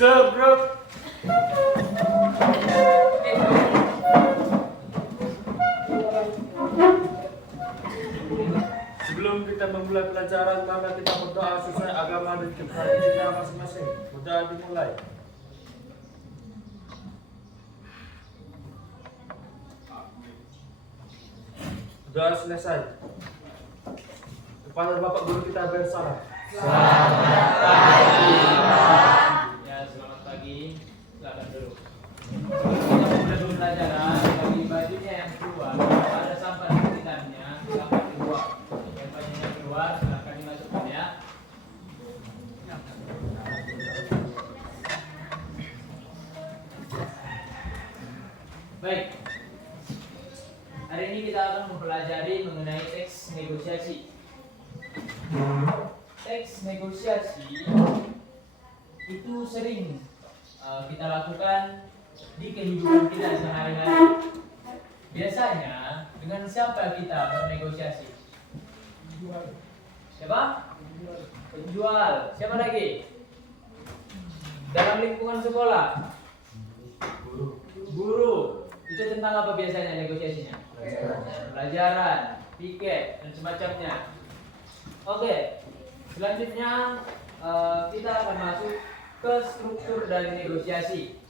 Cebrek. Sebelum kita memulai pelajaran, mari kita berdoa sesuai agama dan kepercayaan kita masing-masing. Berdoa dimulai. Doa selesai. Kepada Bapak Guru kita bersalam. Selamat pagi, Pak. Ya, selamat pagi. Silakan duduk. Kita mulai pembelajaran. Bagi bajunya yang keluar, ada sampah di sekitarnya, silakan dibuang. Yang bajunya keluar, silakan dimasukkan ya. Baik. Hari ini kita akan mempelajari mengenai teks negosiasi. Teks negosiasi itu sering kita lakukan di kehidupan kita sehari-hari. Biasanya dengan siapa kita bernegosiasi? Siapa? Penjual. Siapa lagi? Dalam lingkungan sekolah? Guru. Itu tentang apa biasanya negosiasinya? Pelajaran, tiket, dan semacamnya. Oke, selanjutnya kita akan masuk ke struktur dari negosiasi.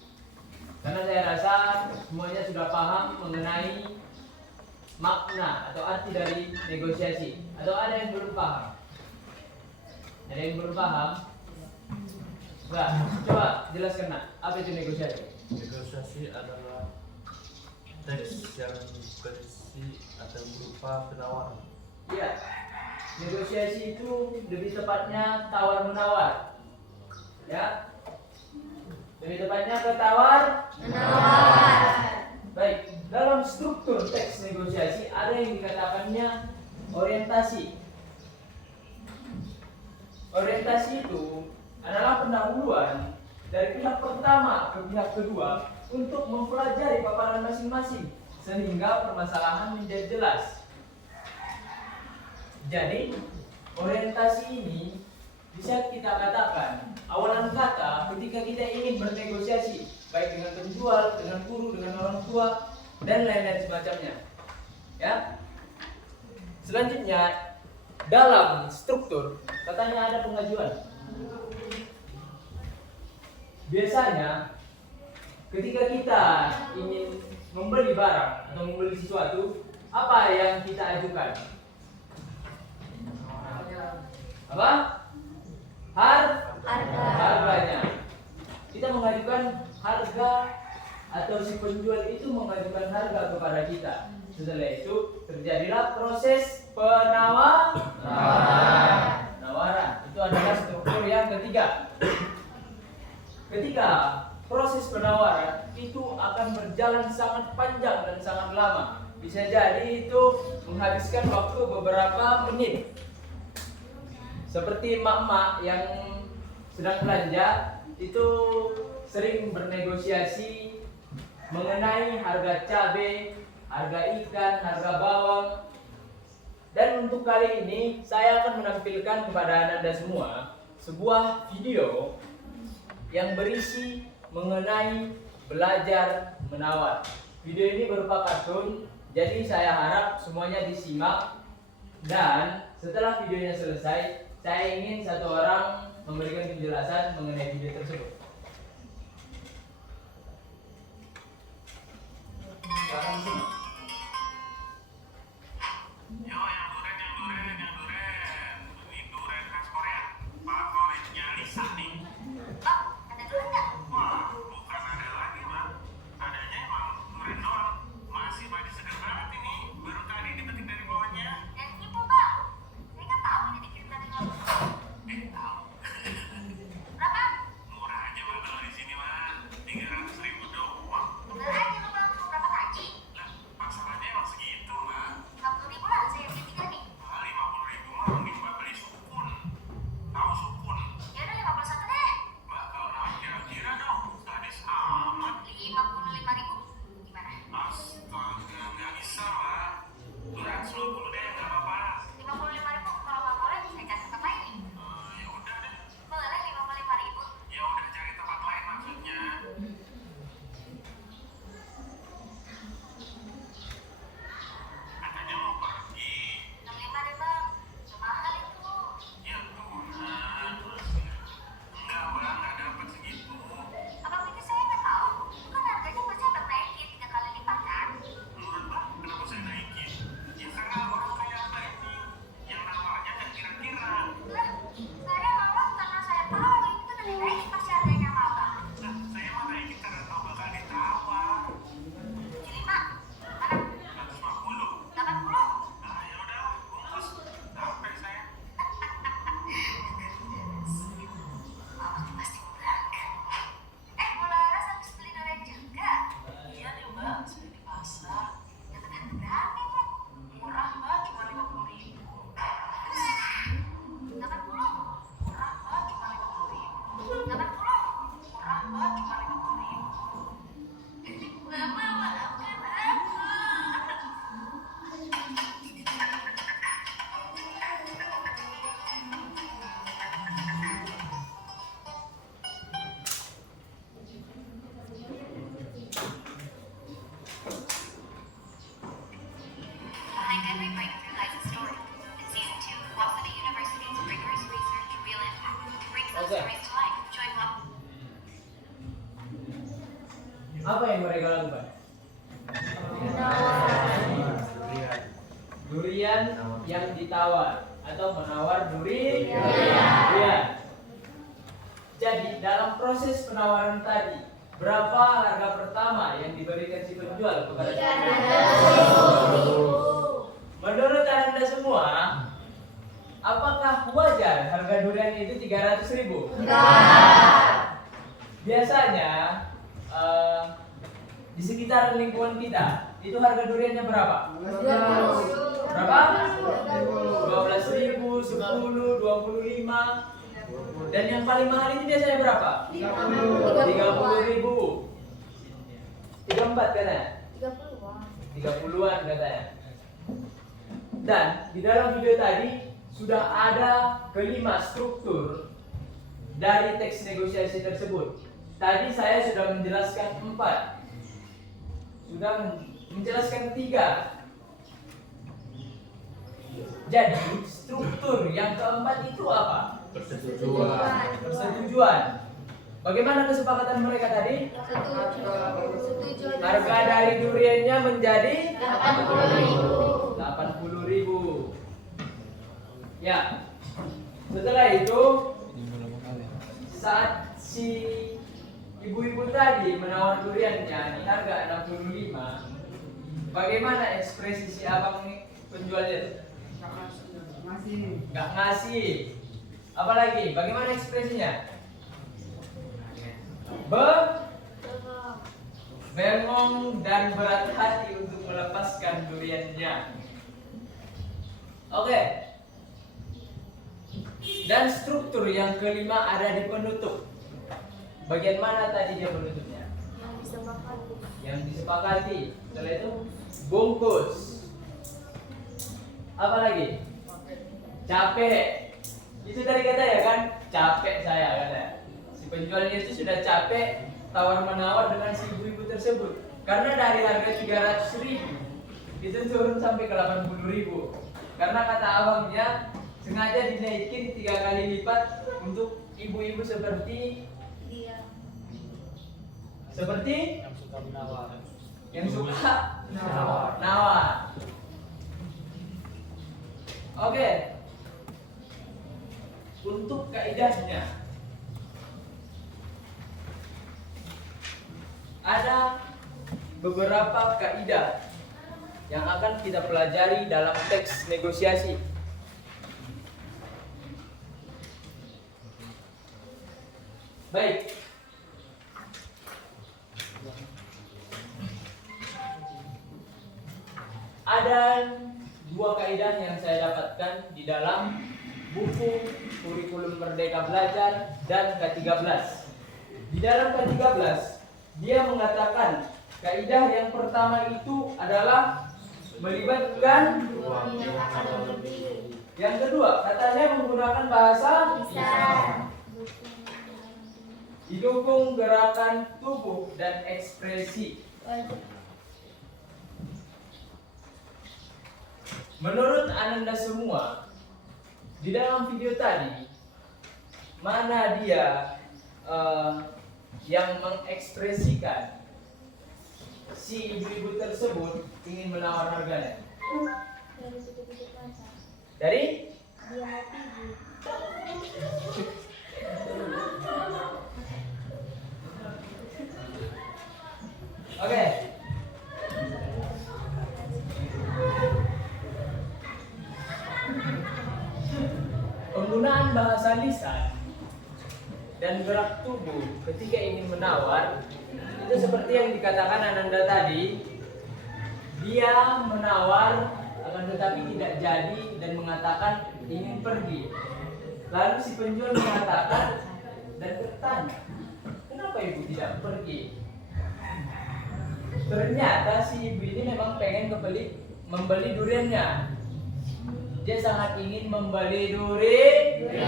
Karena saya rasa semuanya sudah paham mengenai makna atau arti dari negosiasi. Atau ada yang belum paham? Ada yang belum paham? Enggak, coba jelaskan nak, apa itu negosiasi? Negosiasi adalah teks yang berisi atau berupa penawaran. Iya, negosiasi itu lebih tepatnya tawar-menawar. Ya, lebih tepatnya ke tawar-menawar. Baik, dalam struktur teks negosiasi ada yang dikatakannya orientasi. Orientasi itu adalah pendahuluan dari pihak pertama ke pihak kedua untuk mempelajari paparan masing-masing sehingga permasalahan menjadi jelas. Jadi, orientasi ini bisa kita katakan awalan kata ketika kita ingin bernegosiasi baik dengan penjual, dengan guru, dengan orang tua dan lain-lain semacamnya. Ya. Selanjutnya dalam struktur katanya ada pengajuan. Biasanya ketika kita ingin membeli barang atau membeli sesuatu, apa yang kita ajukan? Apa? Harganya. Kita mengajukan harga atau si penjual itu mengajukan harga kepada kita. Setelah itu terjadilah proses penawaran. Itu adalah struktur yang ketiga. Ketika proses penawaran itu akan berjalan sangat panjang dan sangat lama. Bisa jadi itu menghabiskan waktu beberapa menit. Seperti emak-emak yang sedang belanja itu sering bernegosiasi mengenai harga cabai, harga ikan, harga bawang. Dan untuk kali ini saya akan menampilkan kepada Anda semua sebuah video yang berisi mengenai belajar menawar. Video ini berupa kartun, jadi saya harap semuanya disimak. Dan setelah videonya selesai, saya ingin satu orang memberikan penjelasan mengenai video tersebut. Silakan disimak. Yang duren. Ini duren khas Korea. Favoritnya Lisa nih. Oh, ada dulu nggak? Wah, bukan ada lagi, Bang. Adanya emang duren doang. Masih pada segar banget ini. Baru tadi dipetik dari bawahnya. Dan itu bang, saya kan tahu ini dikirim dari Lampung. Tahu. Berapa? Murah aja, Bang, kalau di sini, Bang. 300.000 doang. Bener aja lu bang, berapa lagi? Lah, pasarannya emang segitu, Bang. 50.000 lah saya beli 3 nih. 50.000 mah mending Mbak beli sukun. Tahu sukun? Ya udah 51 deh. Mbak, kalau naik kira-kira dong. Gadis amat. 55.000. Gimana? Astaga, nggak bisa, Mbak. 220 deh, nggak apa-apa. 55.000 kalau nggak boleh saya cari tempat lain nih. Ya udah deh. Boleh 55.000. Ya udah cari tempat lain tawar atau menawar durian. Jadi dalam proses penawaran tadi, berapa harga pertama yang diberikan si penjual kepada si Menurut Anda semua, apakah wajar harga durian itu 300.000? Biasanya di sekitar lingkungan kita itu harga duriannya berapa? Berapa? 12.000, 10, 25. Dan yang paling mahal itu biasanya berapa? 30.000. 34 katanya? 30-an katanya. Dan di dalam video tadi sudah ada kelima struktur dari teks negosiasi tersebut. Tadi saya sudah menjelaskan 4. Sudah menjelaskan 3. Jadi struktur yang keempat itu apa? Persetujuan. Bagaimana kesepakatan mereka tadi? Harga dari duriannya menjadi 80.000. Ya. Setelah itu, saat si ibu-ibu tadi menawar duriannya di harga 65, bagaimana ekspresi si abang penjualnya? Nggak ngasih. Apalagi, bagaimana ekspresinya? Bengong dan berat hati untuk melepaskan duriannya. Oke. Dan struktur yang kelima ada di penutup. Bagian mana tadi dia penutupnya? Yang disepakati. Setelah itu bungkus. Apalagi? Capek. Itu tadi kata ya kan, capek saya kata. Si penjualnya itu sudah capek tawar menawar dengan si ibu-ibu tersebut. Karena dari harga 300.000 itu turun sampai ke 80.000. Karena kata abangnya sengaja dinaikin 3 kali lipat untuk ibu-ibu seperti Yang suka menawar. Nawar. Oke. Untuk kaidahnya ada beberapa kaidah yang akan kita pelajari dalam teks negosiasi. Baik. Ada 2 kaidah yang saya dapatkan di dalam buku Kurikulum Merdeka Belajar dan K13. Di dalam K13 dia mengatakan kaidah yang pertama itu adalah melibatkan yang kedua katanya menggunakan bahasa didukung gerakan tubuh dan ekspresi. Menurut Anda semua, di dalam video tadi, mana dia yang mengekspresikan si ibu-ibu tersebut ingin menawar harganya? Dari? Oke. Penggunaan bahasa lisan dan gerak tubuh ketika ingin menawar itu seperti yang dikatakan Ananda tadi, dia menawar akan tetapi tidak jadi dan mengatakan ingin pergi. Lalu si penjual mengatakan dan bertanya, kenapa ibu tidak pergi? Ternyata si ibu ini memang pengen membeli duriannya. Dia sangat ingin membeli durian.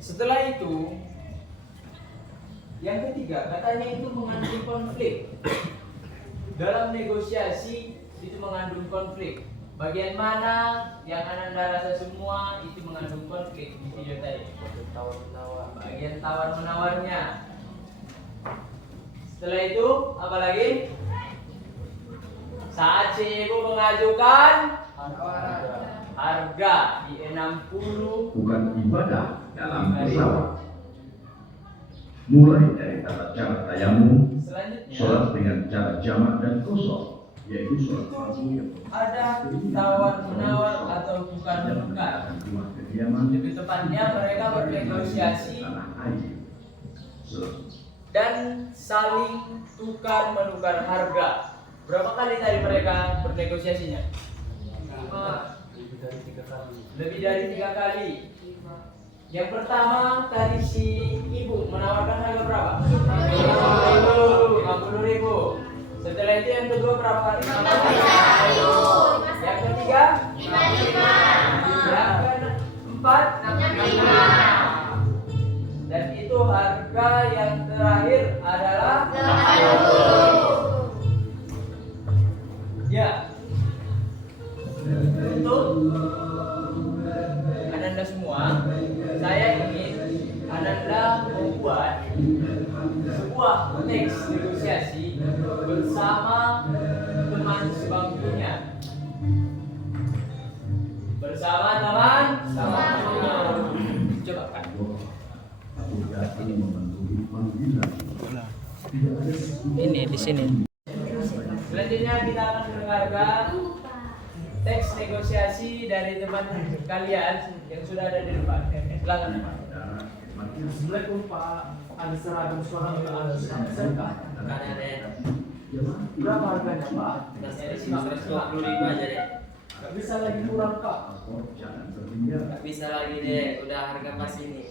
Setelah itu, yang ketiga, katanya itu mengandung konflik. Dalam negosiasi itu mengandung konflik. Bagian mana yang Ananda rasa semua itu mengandung konflik di video tadi? Tawar menawar. Bagian tawar menawarnya. Setelah itu apa lagi? Saat si ibu mengajukan harga di 60 bukan ibadah dalam pesawat. Mulai dari tata cara tayamum, selanjutnya sholat dengan cara jamak dan kosong, yaitu sholat fardu yang ada tawar menawar atau bukan menukar. rumah kediaman Lebih tepatnya mereka bernegosiasi tanah air. dan saling tukar menukar harga. Berapa kali tadi mereka bernegosiasinya? Lebih dari 3 kali. Lebih dari 3 kali. Yang pertama tadi si ibu menawarkan harga berapa? 50.000. Setelah itu yang kedua berapa kali? 50.000. Yang ketiga? 55. Yang keempat? 65. Dan itu harga yang terakhir adalah 80. Ya. Untuk Ananda semua, saya ingin Ananda membuat sebuah teks negosiasi bersama teman sebangkunya. Bersama teman sebangkunya. Coba kan. Ini di sini. Selanjutnya kita akan mendengarkan teks negosiasi dari teman kalian yang sudah ada di depan. Silakan. Assalamualaikum Pak. Ada seragam sekolah untuk anak serta. Berapa harganya Pak? Dari sini 120.000 aja deh. Gak bisa lagi kurang Pak. Gak bisa lagi deh, udah harga pas ini.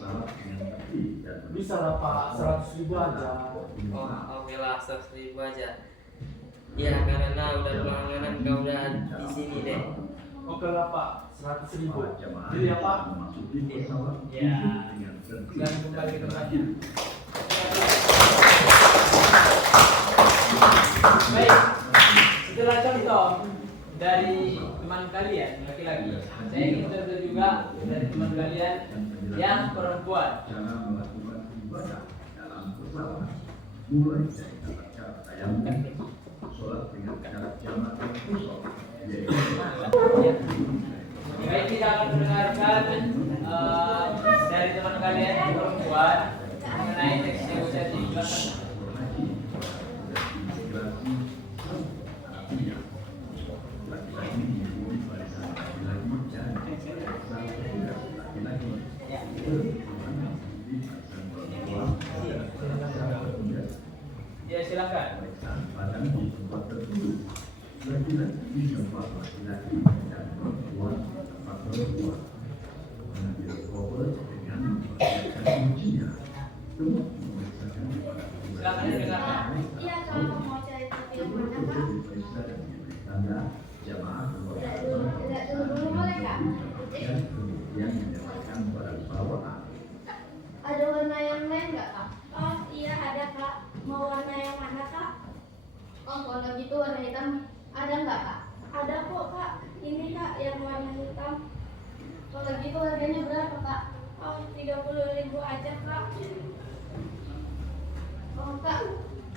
Bisa lah Pak, 100.000 aja. Oh, oke lah, 100.000 aja. Iya, karena udah pelangganan kau udah di sini deh. Oke lah Pak, 100.000. Jadi ya Pak? Ya. Dan kembali ke tempatnya. Baik. Setelah contoh dari teman kalian laki-laki, saya ingin contoh juga dari teman kalian yang perempuan. Cara melakukan ibadah dalam pesawat, mulai dari tata cara tayamum, sholat dengan cara jamak dan kosong, yaitu Baik, kita akan mendengarkan dari teman kalian yang perempuan mengenai teks negosiasi di belakang. Ya, silakan. badan di tempat tertentu. Laki-laki di tempat laki-laki dan perempuan di tempat perempuan. Mengambil cover dengan mempersiapkan kuncinya. Semua memeriksakan Silakan dengarkan. Iya, kalau mau cari kopi yang mana Kak? diperiksa dan diberi tanda jamaah Lihat dulu boleh Kak? dan kemudian menyerahkan barang bawaan. Ada warna yang lain nggak Kak? Oh iya ada Kak. Mau warna yang mana Kak? Oh kalau gitu warna hitam ada nggak Kak? Ada kok Kak. Ini Kak yang warna hitam. Kalau gitu harganya berapa Kak? Oh 30.000 aja Kak. Oh Kak,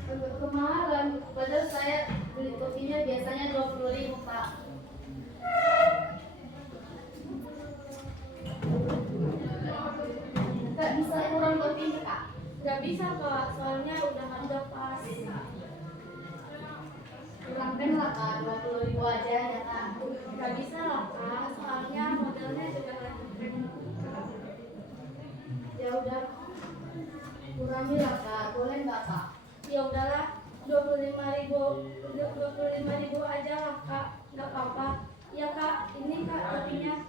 agak kemahalan. Padahal saya beli kopinya biasanya 20.000 Kak. Gak bisa kurang kopinya Kak? Gak bisa Kak, soalnya udah harga pas. Kurangkan lah Kak, 20.000 aja ya Kak. Gak bisa lah Kak, soalnya modelnya juga lagi tren. Ya udah, kurangi lah Kak, boleh nggak Kak? Ya udahlah, 25.000 aja lah Kak, nggak apa-apa. Ya Kak, ini Kak kopinya.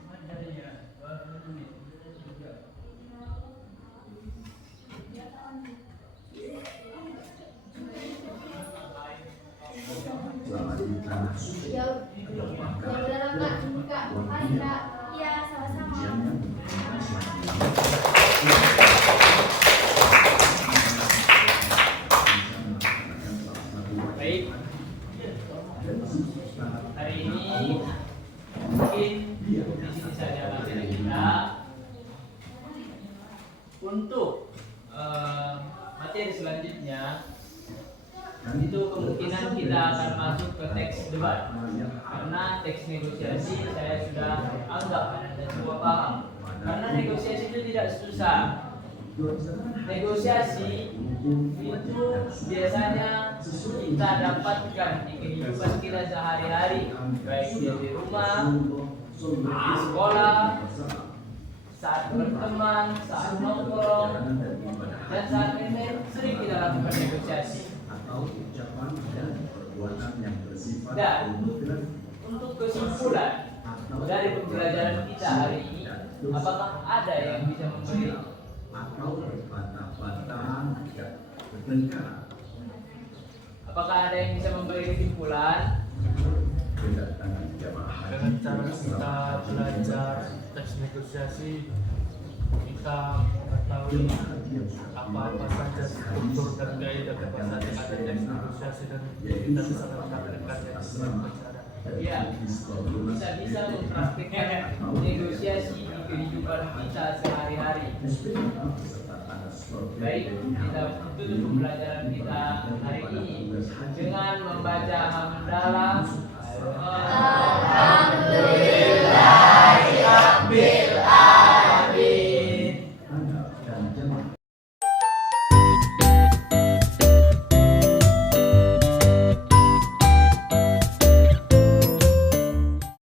Selamat di tanah suci. Ya udahlah Kak, Kak, mari Kak. Iya, sama-sama. Jangan Baik. Hari ini mungkin di sini saja materi kita. Untuk materi selanjutnya itu kemungkinan kita akan masuk ke teks debat. Karena teks negosiasi saya sudah anggap Anda semua paham. Karena negosiasi itu tidak susah. Negosiasi itu biasanya kita dapatkan di kehidupan kita sehari-hari, baik di rumah, di sekolah, saat berteman, saat nongkrong, dan saat ini sering kita lakukan negosiasi. Dan untuk kesimpulan dari pembelajaran kita hari ini, apakah ada yang bisa memberi? Apakah ada yang bisa memberi kesimpulan? Dengan cara kita belajar teks negosiasi, kita mengetahui apa-apa saja struktur dan gaya kebebasan yang ada teks negosiasi, dan kita bisa mempraktikkannya di dalam bicara. Ya, bisa mempraktikkan negosiasi di kehidupan kita sehari-hari. Baik, kita tutup pembelajaran kita hari ini dengan membaca hamdalah. Alhamdulillah.